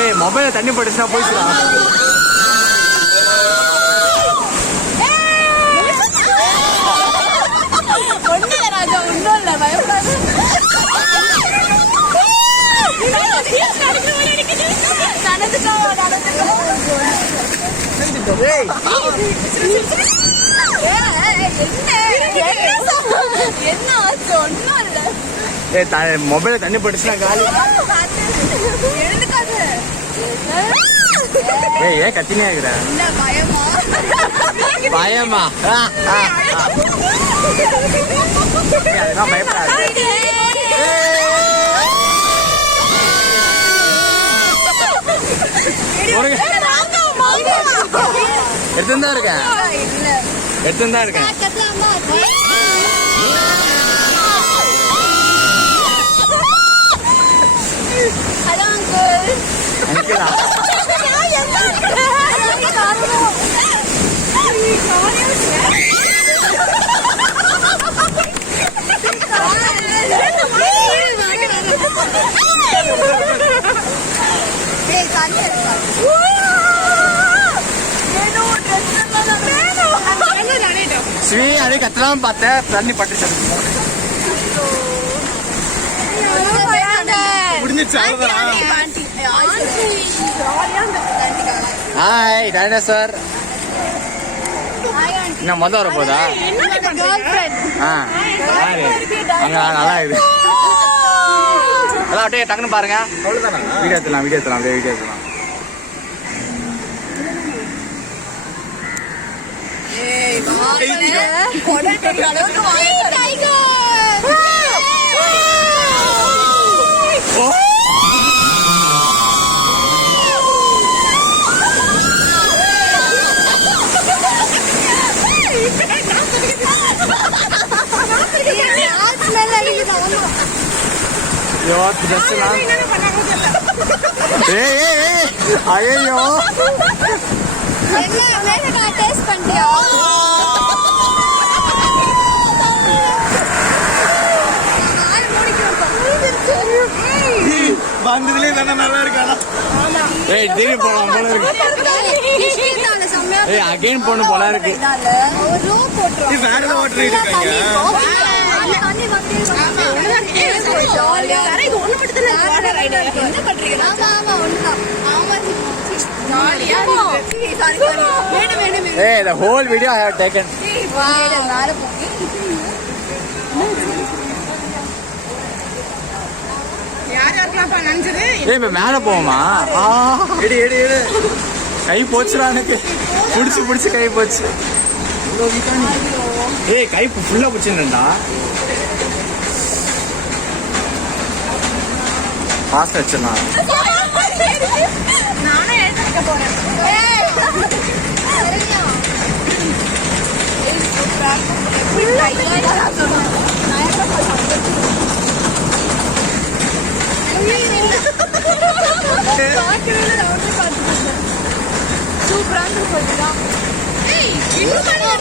ஏய் மொபைல தண்ணி பட்டுச்சுன்னா போயிடுச்சுடா. ஒண்ணுல ராஜா ஒன்றும் இல்ல பயப்படாது. என்ன ஆச்சு? ஒன்றும் இல்ல. ஏய் மொபைல தண்ணி பட்டுச்சுன்னா காலி. எழுதுக்காது. ஏய் ஏன் கத்தினே இருக்கிற? பயமா பயமா? அதெல்லாம் பயப்படாது. எடுத்துதான் இருக்கேன் எடுத்துதான் இருக்கேன். அங்கிளா ஸ்ரீ அதே கத்தலாம் பார்த்தேன் தண்ணி பட்டுச்சு. Hi dinosaur. இன்னும் மொதல் வர போதா? அங்க நல்லா இது அதான் அப்படியே டக்குன்னு பாருங்க. வீடியோ எடுத்துலாம் வீடியோ எடுத்துலாம் அப்படியே வீடியோ எடுத்துலாம். ஐயோ வந்ததுலே தானே நல்லா இருக்கானா? ஏய் திரும்பி போலாம் போல இருக்கு. ஏய் அகைன் போணும் போல இருக்கு. இது வேற ஏதோ வாட்டர் ரைட் இருக்காங்க. Hey, the whole video I have taken. ஏய் மேல போமா? எடி எடி எடி கை போச்சுடா எனக்கு. புடிச்சு புடிச்சு கை போச்சு. ஏய் கை ஃபுல்லா போச்சுடா. ஃபாஸ்ட் வச்சிரலாம். நானே எடுக்க போறேன். சூப்பரா இருக்கு.